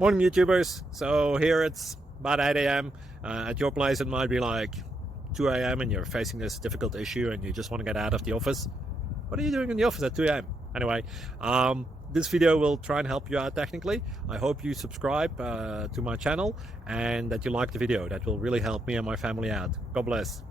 Morning YouTubers. So here it's about 8 a.m. At your place it might be like 2 a.m. and you're facing this difficult issue and you just want to get out of the office. What are you doing in the office at 2 a.m.? Anyway, this video will try and help you out technically. I hope you subscribe to my channel and that you like the video. That will really help me and my family out. God bless.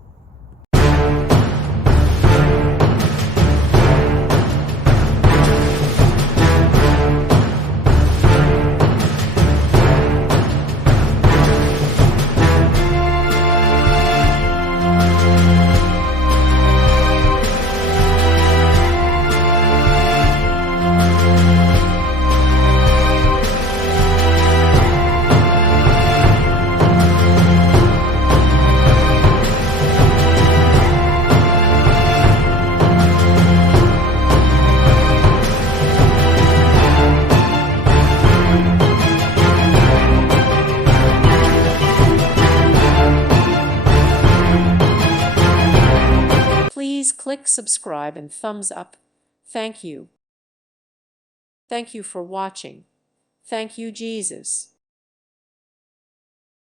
Please click subscribe and thumbs up. Thank you. Thank you for watching. Thank you, Jesus.